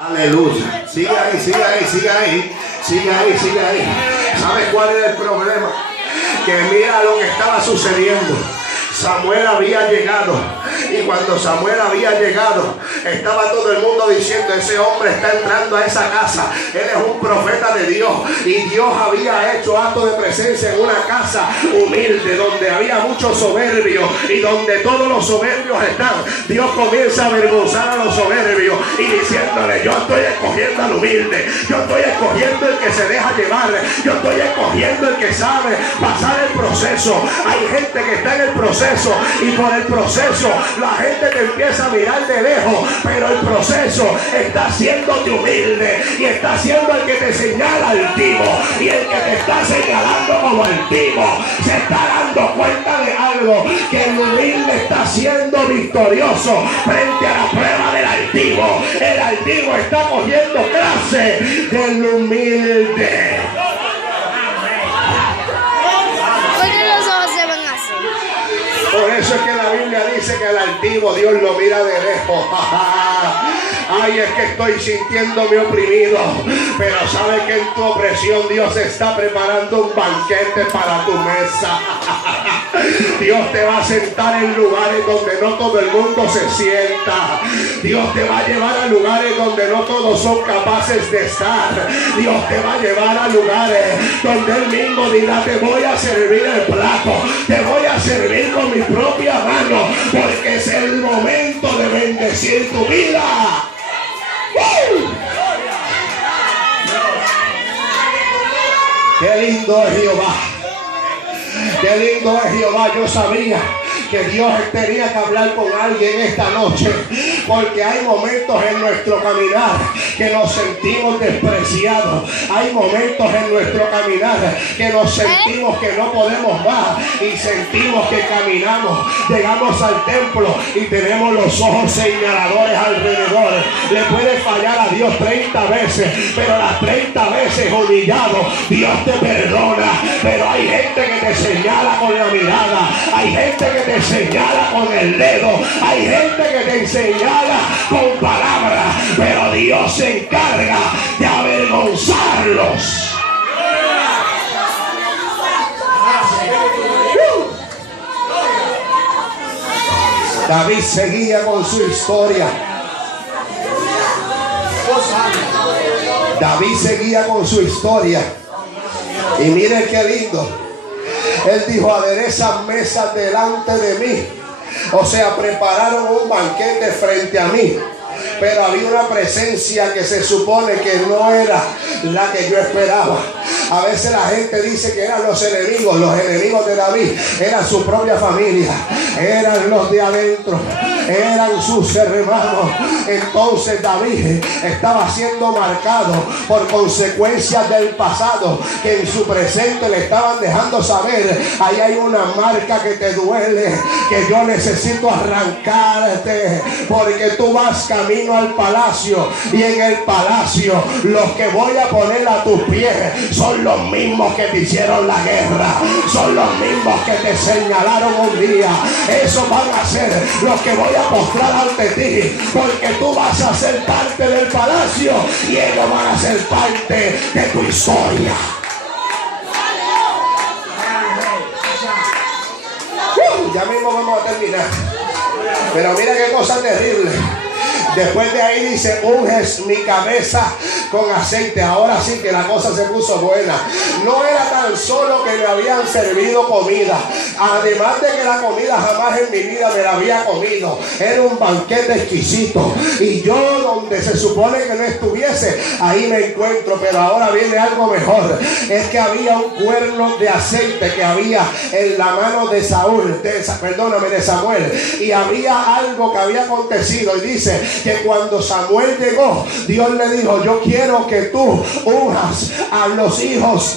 Aleluya. Sigue ahí, sigue ahí, sigue ahí. Sigue ahí, sigue ahí. ¿Sabes cuál era el problema? Que mira lo que estaba sucediendo. Samuel había llegado, y cuando Samuel había llegado, estaba todo el mundo diciendo: ese hombre está entrando a esa casa, él es un profeta de Dios. Y Dios había hecho acto de presencia en una casa humilde, donde había muchos soberbios, y donde todos los soberbios están. Dios comienza a avergonzar a los soberbios y diciéndole: yo estoy escogiendo al humilde, yo estoy escogiendo el que se deja llevar, yo estoy escogiendo el que sabe pasar el proceso. Hay gente que está en el proceso, y por el proceso la gente te empieza a mirar de lejos, pero el proceso está haciéndote humilde, y está haciendo el que te señala altivo, y el que te está señalando como altivo se está dando cuenta de algo, que el humilde está siendo victorioso frente a la prueba del altivo. El altivo está cogiendo clase del humilde. Por eso es que la Biblia dice que el altivo Dios lo mira de lejos. Ay, es que estoy sintiéndome oprimido, pero sabe que en tu opresión Dios está preparando un banquete para tu mesa. Dios te va a sentar en lugares donde no todo el mundo se sienta. Dios te va a llevar a lugares donde no todos son capaces de estar. Dios te va a llevar a lugares donde Él mismo dirá: te voy a servir el plato, te voy a servir con mi propia mano, porque es el momento de bendecir tu vida. Qué lindo es Jehová. Qué lindo es Jehová. Yo sabía que Dios tenía que hablar con alguien esta noche, porque hay momentos en nuestro caminar que nos sentimos despreciados. Hay momentos en nuestro caminar que nos sentimos que no podemos más, y sentimos que caminamos, llegamos al templo y tenemos los ojos señaladores alrededor. Le puede fallar a Dios 30 veces, pero las 30 veces humillado Dios te perdona. Pero hay gente que te señala con la mirada, hay gente que te señala con el dedo, hay gente que te señala con palabras, pero Dios se encarga de avergonzarlos. David seguía con su historia. David seguía con su historia. Y miren qué lindo. Él dijo: aderezan mesas delante de mí. O sea, prepararon un banquete frente a mí. Pero había una presencia que se supone que no era la que yo esperaba. A veces la gente dice que eran los enemigos de David eran su propia familia, eran los de adentro, eran sus hermanos. Entonces David estaba siendo marcado por consecuencias del pasado, que en su presente le estaban dejando saber: ahí hay una marca que te duele, que yo necesito arrancarte, porque tú vas camino al palacio, y en el palacio los que voy a poner a tus pies son los mismos que te hicieron la guerra, son los mismos que te señalaron un día. Esos van a ser los que voy a postrar ante ti, porque tú vas a ser parte del palacio y ellos van a ser parte de tu historia. Ya mismo vamos a terminar, pero mira qué cosa terrible. Después de ahí dice: unges mi cabeza con aceite. Ahora sí que la cosa se puso buena. No era tan solo que me habían servido comida, además de que la comida jamás en mi vida me la había comido. Era un banquete exquisito, y yo donde se supone que no estuviese, ahí me encuentro. Pero ahora viene algo mejor. Es que había un cuerno de aceite que había en la mano de de Samuel, y había algo que había acontecido. Y dice que cuando Samuel llegó, Dios le dijo: yo quiero que tú unjas a los hijos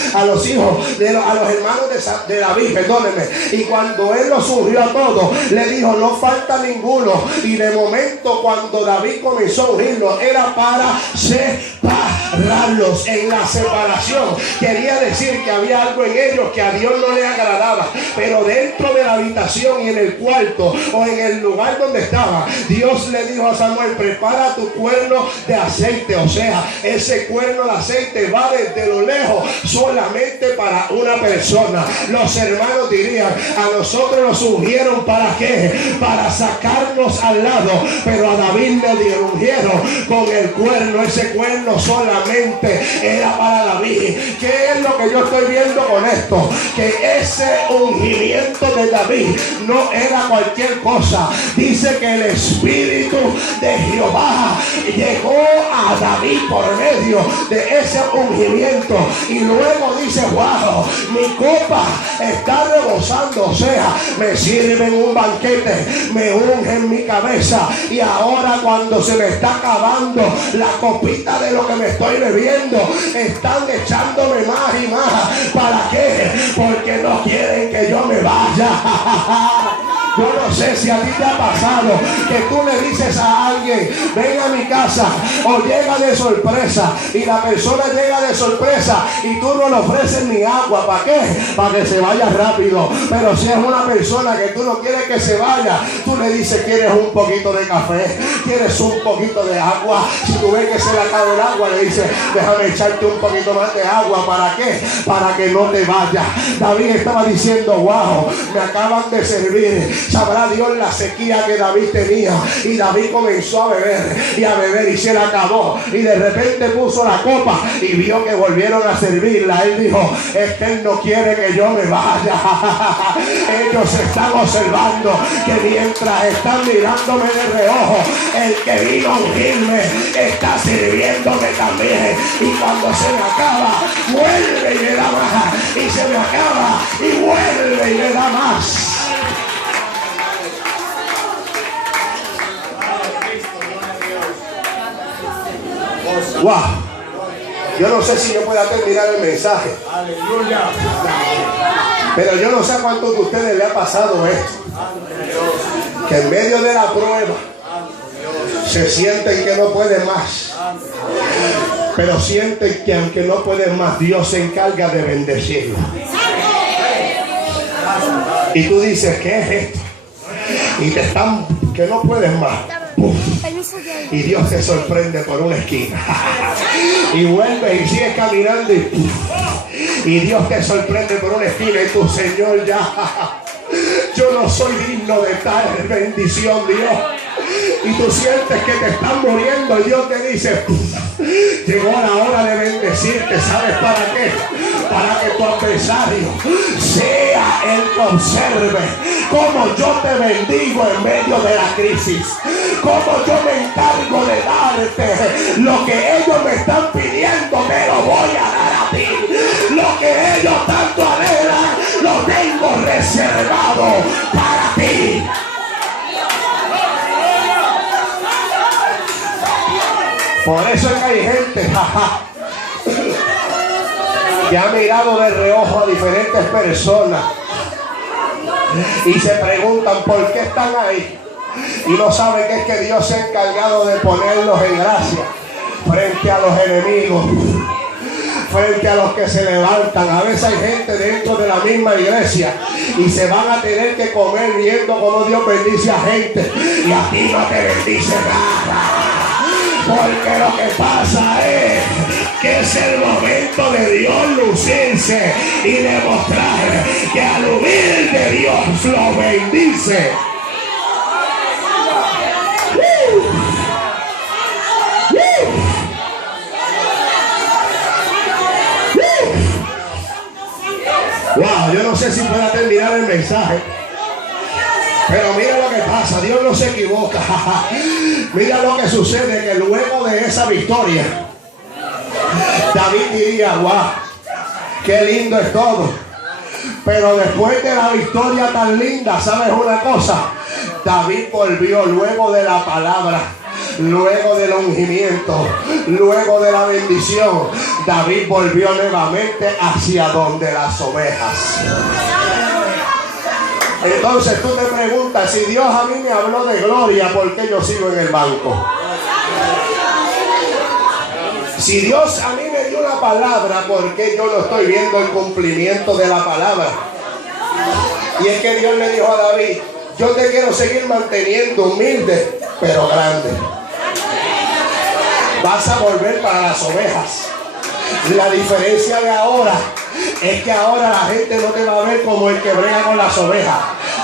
a los hermanos de David, perdónenme. Y cuando él los ungió a todos, le dijo: no falta ninguno. Y de momento, cuando David comenzó a ungirlos, era para separarlos. En la separación quería decir que había algo en ellos que a Dios no le agradaba, pero dentro de la habitación y en el cuarto o en el lugar donde estaba. Dios le dijo a Samuel: prepara tu cuerno de aceite. O sea, ese cuerno de aceite va desde lo lejos solamente para una persona. Los hermanos dirían: a nosotros nos ungieron ¿para qué? Para sacarnos al lado, pero a David le ungieron con el cuerno. Ese cuerno solamente era para David. ¿Qué es lo que yo estoy viendo con esto? Que ese ungimiento de David no era cualquier cosa. Dice que el Espíritu de Jehová llegó a David por medio de ese ungimiento, y luego dice: wow, mi copa está rebosando. O sea, me sirven un banquete, me ungen mi cabeza, y ahora cuando se me está acabando la copita de lo que me estoy bebiendo, están echándome más y más. ¿Para qué? Porque no quieren que yo me vaya. Yo no sé si a ti te ha pasado que tú le dices a alguien: ven a mi casa, o llega de sorpresa, y la persona llega de sorpresa y tú no le ofreces ni agua. ¿Para qué? Para que se vaya rápido. Pero si es una persona que tú no quieres que se vaya, tú le dices: ¿quieres un poquito de café? ¿Quieres un poquito de agua? Si tú ves que se le acaba el agua, le dices: déjame echarte un poquito más de agua. ¿Para qué? Para que no te vayas. David estaba diciendo: wow, me acaban de servir. Sabrá Dios la sequía que David tenía. Y David comenzó a beber y a beber, y se le acabó. Y de repente puso la copa y vio que volvieron a servirla. Él dijo: es que él no quiere que yo me vaya. Ellos están observando que mientras están mirándome de reojo, el que vino a ungirme está sirviéndome también. Y cuando se me acaba, vuelve y le da más. Y se me acaba y vuelve y le da más. Wow. Yo no sé si yo pueda terminar el mensaje. Aleluya. Pero yo no sé a cuántos de ustedes le ha pasado esto. Que en medio de la prueba se sienten que no pueden más. Pero sienten que aunque no pueden más, Dios se encarga de bendecirlo. Y tú dices: ¿qué es esto? Y te están que no pueden más. Y Dios te sorprende por una esquina. Y vuelve y sigue caminando, y Dios te sorprende por una esquina. Y tu Señor, ya, yo no soy digno de tal bendición, Dios. Y tú sientes que te están muriendo, y Dios te dice: llegó la hora de bendecirte. ¿Sabes para qué? Para que tu adversario sea el que observe cómo yo te bendigo en medio de la crisis, cómo yo me encargo de darte lo que ellos me están pidiendo. Te lo voy a dar a ti. Lo que ellos tanto anhelan, lo tengo reservado para ti. Por eso es que hay gente que ha mirado de reojo a diferentes personas y se preguntan por qué están ahí, y no saben que es que Dios se ha encargado de ponerlos en gracia frente a los enemigos, frente a los que se levantan. A veces hay gente dentro de la misma iglesia y se van a tener que comer viendo cómo Dios bendice a gente, y a ti no te bendice nada. Porque lo que pasa es que es el momento de Dios lucirse y demostrar que al humilde Dios lo bendice. Wow, yo no sé si pueda terminar el mensaje. Pero mira lo que pasa, Dios no se equivoca. Mira lo que sucede, que luego de esa victoria, David diría: wow, qué lindo es todo. Pero después de la victoria tan linda, ¿sabes una cosa? David volvió luego de la palabra, luego del ungimiento, luego de la bendición. David volvió nuevamente hacia donde las ovejas. Entonces tú te preguntas: si Dios a mí me habló de gloria, ¿por qué yo sigo en el banco? Si Dios a mí me dio una palabra, ¿por qué yo no estoy viendo el cumplimiento de la palabra? Y es que Dios le dijo a David: Yo te quiero seguir manteniendo humilde, pero grande. Vas a volver para las ovejas. La diferencia de ahora es que ahora la gente no te va a ver como el que brega con las ovejas.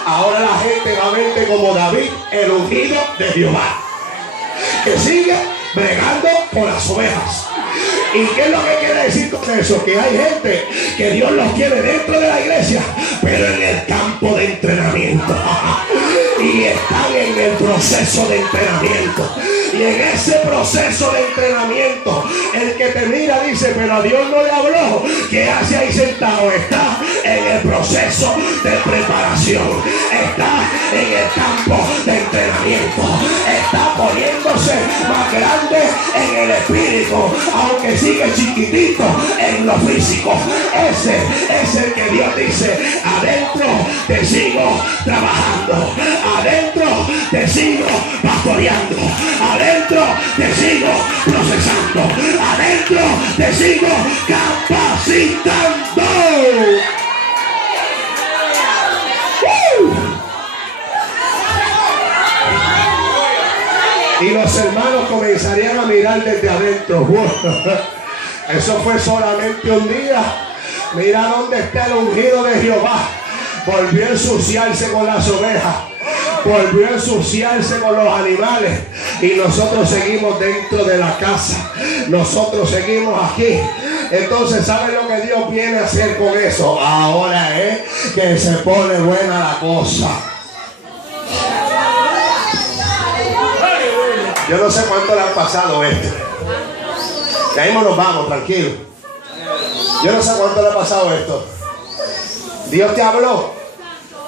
Ahora la gente va a verte como David, el ungido de Jehová, que sigue bregando por las ovejas. ¿Y qué es lo que quiere decir con eso? Que hay gente que Dios los quiere dentro de la iglesia, pero en el campo de entrenamiento. Y están en el proceso de entrenamiento. Y en ese proceso de entrenamiento, el que te mira dice, pero a Dios no le habló. ¿Qué hace ahí sentado? Está en el proceso de preparación. Está en el campo de entrenamiento. Está poniéndose más grande en el espíritu, aunque sigue chiquitito en lo físico. Ese es el que Dios dice, adentro te sigo trabajando, adentro te sigo pastoreando, adentro te sigo procesando, adentro te sigo capacitando. Y los hermanos comenzarían a mirar desde adentro. Eso fue solamente un día. Mira dónde está el ungido de Jehová. Volvió a ensuciarse con las ovejas, volvió a ensuciarse con los animales, y nosotros seguimos dentro de la casa, nosotros seguimos aquí. Entonces, ¿saben lo que Dios viene a hacer con eso? Ahora es que se pone buena la cosa. Yo no sé cuánto le han pasado esto. De ahí nos vamos, tranquilo. Yo no sé cuánto le ha pasado esto. Dios te habló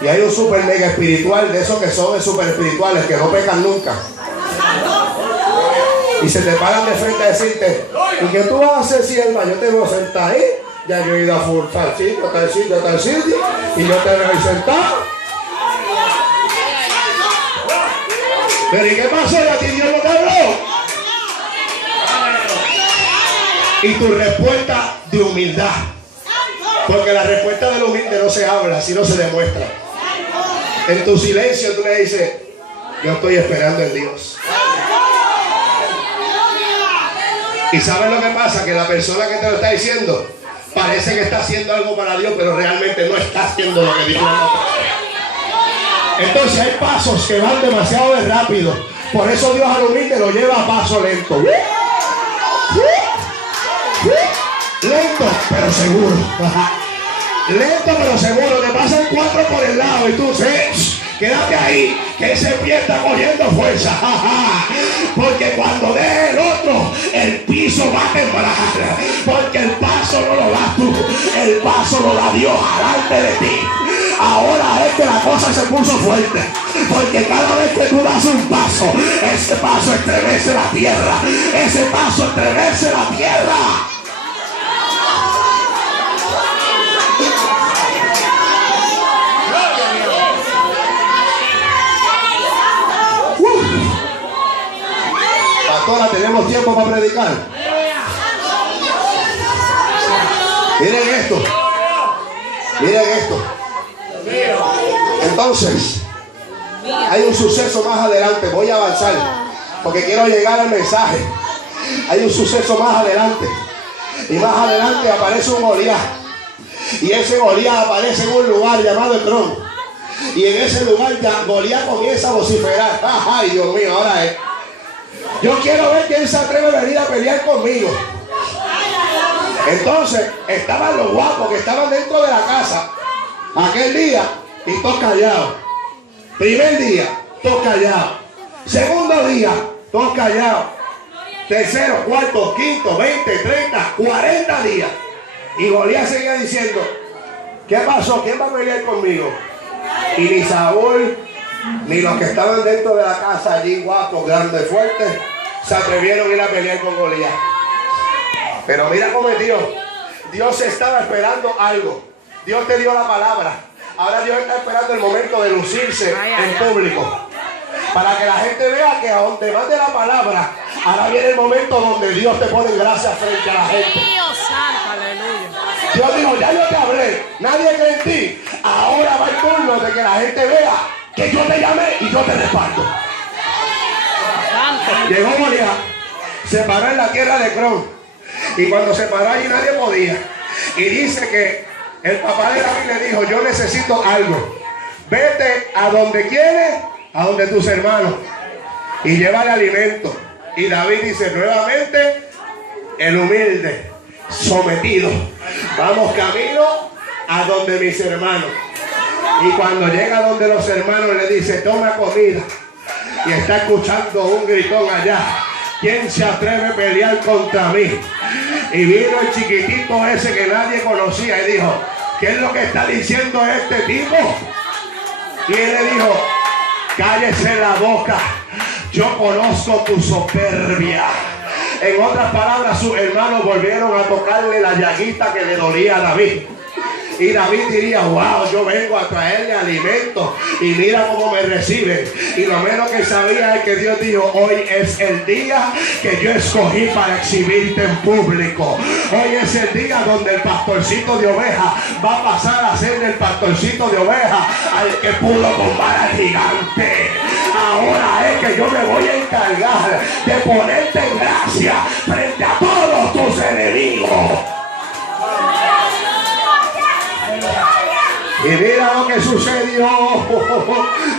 y hay un super mega espiritual, de esos que son super espirituales, que no pecan nunca, y se te paran de frente a decirte, ¿y qué tú vas a hacer, sierva? Yo te voy a sentar ahí. Ya yo he ido a tal sitio, tal sitio, tal sitio, y yo te voy a sentar. Pero ¿y qué pasó? ¿Y a ti Dios no te habló? Y tu respuesta de humildad. Porque la respuesta del humilde no se habla, sino se demuestra. En tu silencio tú le dices, yo estoy esperando en Dios. Y ¿sabes lo que pasa? Que la persona que te lo está diciendo parece que está haciendo algo para Dios, pero realmente no está haciendo lo que Dios manda. Entonces hay pasos que van demasiado rápido. Por eso Dios al humilde lo lleva a paso lento. Lento pero seguro. Lento pero seguro. Te pasan 4 por el lado y tú quédate ahí, que ese pie está cogiendo fuerza. Porque cuando deje el otro, el piso va a temblar. Porque el paso no lo das tú, el paso lo da Dios delante de ti. Ahora es que la cosa se puso fuerte, porque cada vez que tú das un paso, ese paso estremece la tierra, ese paso estremece la tierra. Pastora, ¿tenemos tiempo para predicar? Miren esto. Miren esto. Entonces, hay un suceso más adelante. Voy a avanzar porque quiero llegar al mensaje. Hay un suceso más adelante. Y más adelante aparece un Goliat. Y ese Goliat aparece en un lugar llamado Ecrón. Y en ese lugar ya Goliat comienza a vociferar. Ay, Dios mío, ahora es. Yo quiero ver quién se atreve a venir a pelear conmigo. Entonces estaban los guapos que estaban dentro de la casa aquel día y todos callados. Primer día, todos callados. Segundo día, todos callados. Tercero, cuarto, quinto, 20, 30, 40 días. Y Goliat seguía diciendo, ¿qué pasó? ¿Quién va a pelear conmigo? Y ni Saúl ni los que estaban dentro de la casa allí, guapos, grandes, fuertes, se atrevieron a ir a pelear con Goliat. Pero mira cómo es Dios. Dios estaba esperando algo. Dios te dio la palabra. Ahora Dios está esperando el momento de lucirse en público, para que la gente vea que a donde mande la palabra, ahora viene el momento donde Dios te pone en gracia frente a la gente. Dios dijo, ya yo te hablé, nadie cree en ti. Ahora va el turno de que la gente vea que yo te llamé y yo te respaldo. Llegó Goliat, se paró en la tierra de Crom, y cuando se paró allí nadie podía. Y dice que el papá de David le dijo: yo necesito algo, vete a donde quieres, a donde tus hermanos, y llévale alimento. Y David dice nuevamente: el humilde, sometido, vamos camino a donde mis hermanos. Y cuando llega donde los hermanos le dice: toma comida. Y está escuchando un gritón allá: ¿quién se atreve a pelear contra mí? Y vino el chiquitito ese que nadie conocía y dijo: ¿qué es lo que está diciendo este tipo? Y él le dijo: cállese la boca, yo conozco tu soberbia. En otras palabras, sus hermanos volvieron a tocarle la llaguita que le dolía a David. Y David diría: wow, yo vengo a traerle alimento y mira cómo me reciben. Y lo menos que sabía es que Dios dijo: hoy es el día que yo escogí para exhibirte en público. Hoy es el día donde el pastorcito de oveja va a pasar a ser el pastorcito de oveja al que pudo tumbar al gigante. Ahora es que yo me voy a encargar de ponerte en gracia frente a todos tus enemigos. Y mira lo que sucedió.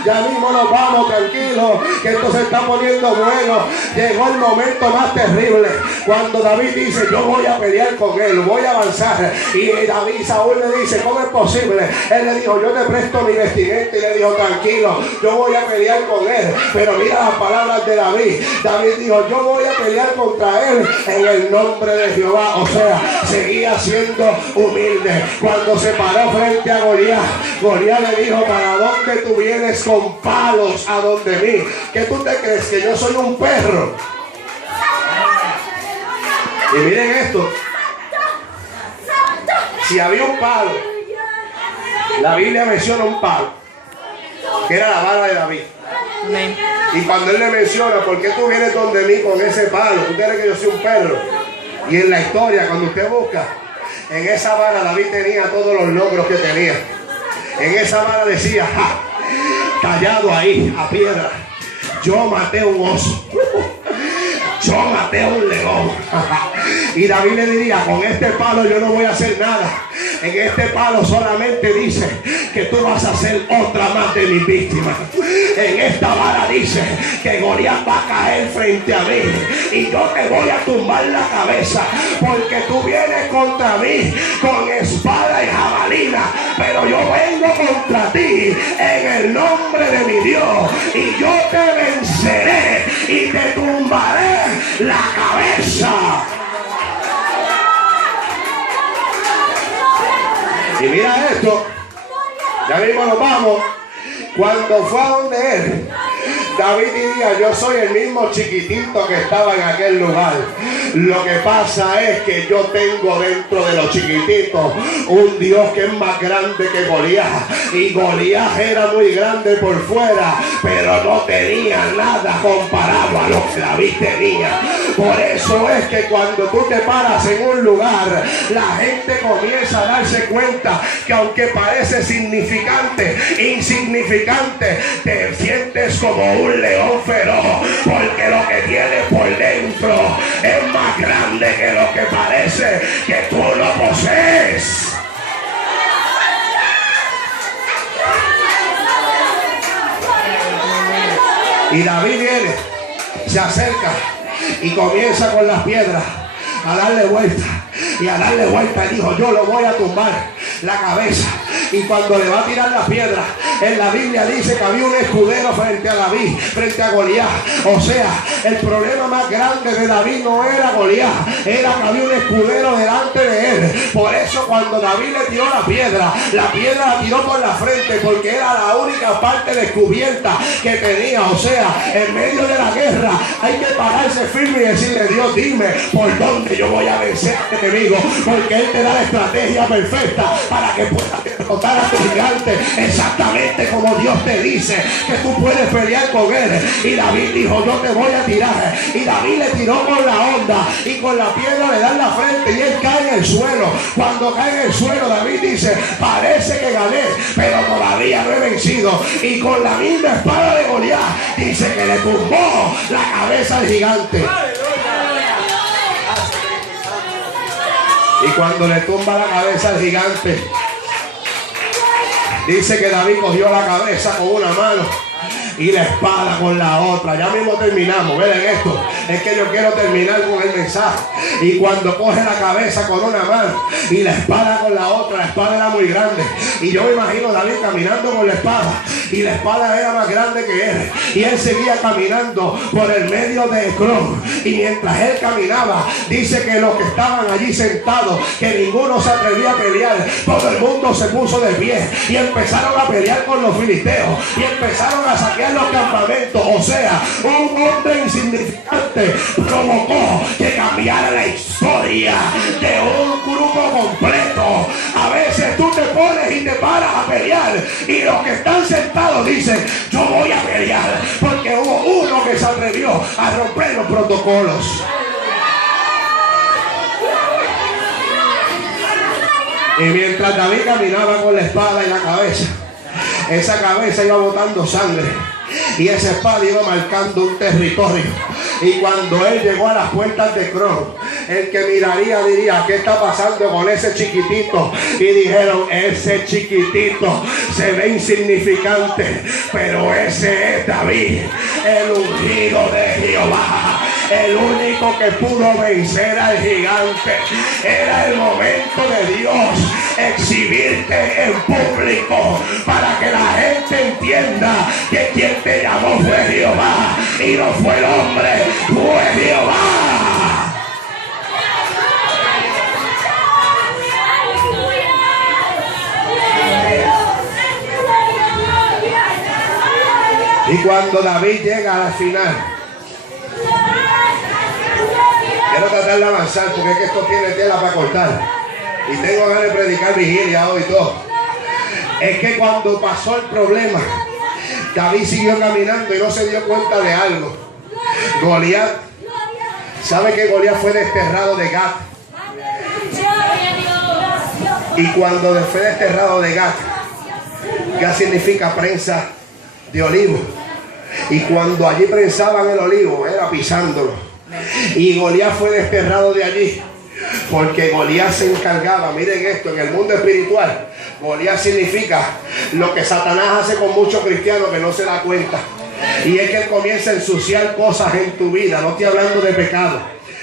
Ya mismo nos vamos, tranquilos, que esto se está poniendo bueno. Llegó el momento más terrible, cuando David dice: yo voy a pelear con él, voy a avanzar. Y David, Saúl le dice: ¿cómo es posible? Él le dijo: yo te presto mi vestimenta. Y le dijo: tranquilo, yo voy a pelear con él. Pero mira las palabras de David. David dijo: yo voy a pelear contra él en el nombre de Jehová. O sea, seguía siendo humilde. Cuando se paró frente a Goliat, Goliat le dijo: ¿para dónde tú vienes con palos a donde mí? ¿Qué tú te crees? ¿Que yo soy un perro? Y miren esto: si había un palo, la Biblia menciona un palo, que era la vara de David. Y cuando él le menciona: ¿por qué tú vienes donde mí con ese palo? ¿Tú crees que yo soy un perro? Y en la historia, cuando usted busca, en esa vara David tenía todos los logros que tenía. En esa vara decía: ¡ja! Callado ahí a piedra, yo maté un oso, yo maté a un león. Y David le diría: con este palo yo no voy a hacer nada. En este palo solamente dice que tú vas a ser otra más de mis víctimas. En esta vara dice que Goliat va a caer frente a mí y yo te voy a tumbar la cabeza, porque tú vienes contra mí con espada y jabalina, pero yo vengo contra ti en el nombre de mi Dios, y yo te venceré y te tumbaré la cabeza. Y mira esto, ya mismo nos vamos. Cuando fue a donde él, David diría: yo soy el mismo chiquitito que estaba en aquel lugar. Lo que pasa es que yo tengo dentro de los chiquititos un Dios que es más grande que Goliat. Y Goliat era muy grande por fuera, pero no tenía nada comparado a lo que David tenía. Por eso es que cuando tú te paras en un lugar, la gente comienza a darse cuenta que aunque parece insignificante, te sientes como un león feroz, porque lo que tienes por dentro es más grande que lo que parece que tú lo posees. Y David viene, se acerca y comienza con las piedras a darle vuelta. Y a darle vuelta, y dijo: yo lo voy a tumbar la cabeza. Y cuando le va a tirar la piedra, en la Biblia dice que había un escudero frente a David, frente a Goliat. O sea, el problema más grande de David no era Goliat, era que había un escudero delante de él. Por eso cuando David le tiró la piedra la tiró por la frente, porque era la única parte descubierta que tenía. O sea, en medio de la guerra hay que pararse firme y decirle: Dios, dime por dónde yo voy a vencer a este enemigo, porque Él te da la estrategia perfecta para que puedas derrotar a tu gigante exactamente solamente como Dios te dice que tú puedes pelear con él. Y David dijo, yo te voy a tirar. Y David le tiró con la onda y con la piedra le da en la frente y él cae en el suelo. Cuando cae en el suelo, David dice, parece que gané, pero todavía no he vencido. Y con la misma espada de Goliat dice que le tumbó la cabeza al gigante. Y cuando le tumba la cabeza al gigante, dice que David cogió la cabeza con una mano y la espada con la otra. Ya mismo terminamos, miren esto. Es que yo quiero terminar con el mensaje. Y cuando coge la cabeza con una mano y la espada con la otra, la espada era muy grande. Y yo me imagino a David caminando con la espada. Y la espada era más grande que él. Y él seguía caminando por el medio de Ecrón. Y mientras él caminaba, dice que los que estaban allí sentados, que ninguno se atrevía a pelear, todo el mundo se puso de pie. Y empezaron a pelear con los filisteos. Y empezaron a saquear los campamentos. O sea, un hombre insignificante provocó que cambiara la historia de un grupo completo. A veces tú te pones y te paras a pelear y los que están sentados dicen, yo voy a pelear, porque hubo uno que se atrevió a romper los protocolos. Y mientras David caminaba con la espada en la cabeza, esa cabeza iba botando sangre y esa espada iba marcando un territorio. Y cuando él llegó a las puertas de Ecrón, el que miraría diría, ¿qué está pasando con ese chiquitito? Y dijeron, ese chiquitito se ve insignificante, pero ese es David, el ungido de Jehová, el único que pudo vencer al gigante. Era el momento de Dios exhibirte en público para que la gente entienda que quien te llamó fue Jehová y no fue el hombre, fue Jehová. Y cuando David llega a la final, quiero tratar de avanzar porque es que esto tiene tela para cortar y tengo ganas de predicar vigilia hoy todo. Es que cuando pasó el problema, David siguió caminando y no se dio cuenta de algo. Goliat, ¿sabe que Goliat fue desterrado de Gat? Y cuando fue desterrado de Gat, Gat significa prensa de olivo. Y cuando allí prensaban el olivo, era pisándolo. Y Goliat fue desterrado de allí porque Goliat se encargaba, miren esto, en el mundo espiritual, Goliat significa lo que Satanás hace con muchos cristianos que no se da cuenta. Y es que él comienza a ensuciar cosas en tu vida. No estoy hablando de pecado,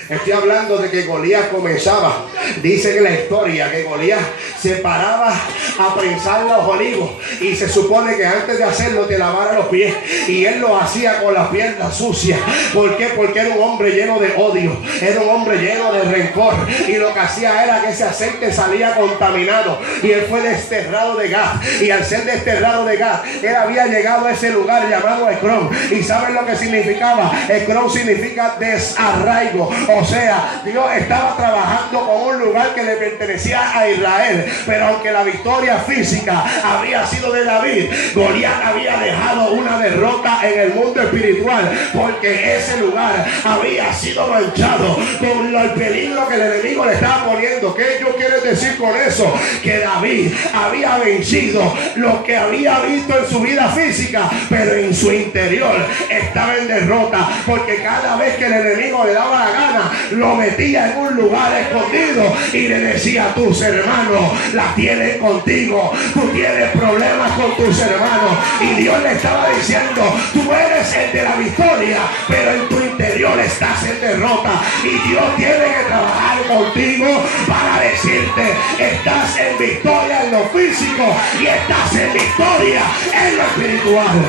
estoy hablando de que Goliat comenzaba, dice en la historia que Goliat se paraba a prensar los olivos y se supone que antes de hacerlo te lavara los pies, y él lo hacía con las piernas sucias. ¿Por qué? Porque era un hombre lleno de odio, era un hombre lleno de rencor, y lo que hacía era que ese aceite salía contaminado. Y él fue desterrado de Gat, y al ser desterrado de Gat, él había llegado a ese lugar llamado Ecrón. ¿Y saben lo que significaba? Ecrón significa desarraigo. O sea, Dios estaba trabajando con un lugar que le pertenecía a Israel. Pero aunque la victoria física había sido de David, Goliat había dejado una derrota en el mundo espiritual, porque ese lugar había sido manchado con el peligro que el enemigo le estaba poniendo. ¿Qué yo quiero decir con eso? Que David había vencido lo que había visto en su vida física, pero en su interior estaba en derrota, porque cada vez que el enemigo le daba la gana, lo metía en un lugar escondido y le decía, tus hermanos la tienen contigo, tú tienes problemas con tus hermanos. Y Dios le estaba diciendo, tú eres el de la victoria, pero en tu interior estás en derrota, y Dios tiene que trabajar contigo para decirte, estás en victoria en lo físico y estás en victoria en lo espiritual.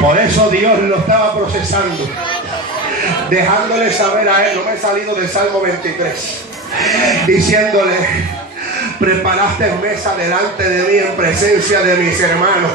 Por eso Dios lo estaba procesando, dejándole saber a él, no me he salido del Salmo 23, diciéndole, preparaste mesa delante de mí en presencia de mis hermanos,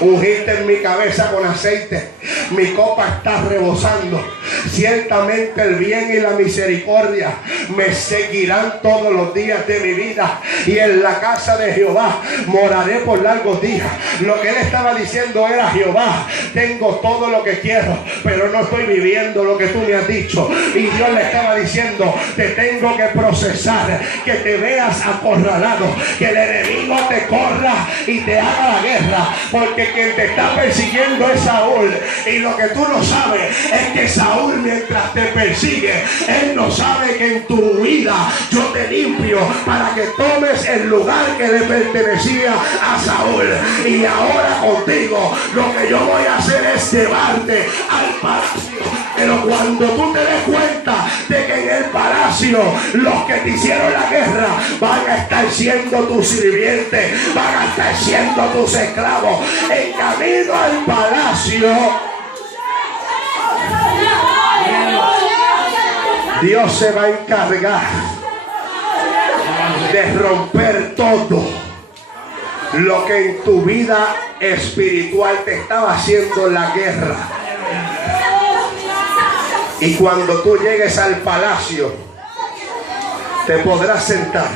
ungiste en mi cabeza con aceite, mi copa está rebosando. Ciertamente el bien y la misericordia me seguirán todos los días de mi vida, y en la casa de Jehová moraré por largos días. Lo que él estaba diciendo era: Jehová, tengo todo lo que quiero, pero no estoy viviendo lo que tú me has dicho. Y Dios le estaba diciendo: te tengo que procesar, que te veas acorralado, que el enemigo te corra y te haga la guerra, porque quien te está persiguiendo es Saúl. Y lo que tú no sabes es que Saúl, mientras te persigue, él no sabe que en tu vida yo te limpio para que tomes el lugar que le pertenecía a Saúl. Y ahora contigo lo que yo voy a hacer es llevarte al palacio. Pero cuando tú te des cuenta de que en el palacio los que te hicieron la guerra van a estar siendo tus sirvientes, van a estar siendo tus esclavos, en camino al palacio, Dios se va a encargar de romper todo lo que en tu vida espiritual te estaba haciendo la guerra. Y cuando tú llegues al palacio, te podrás sentar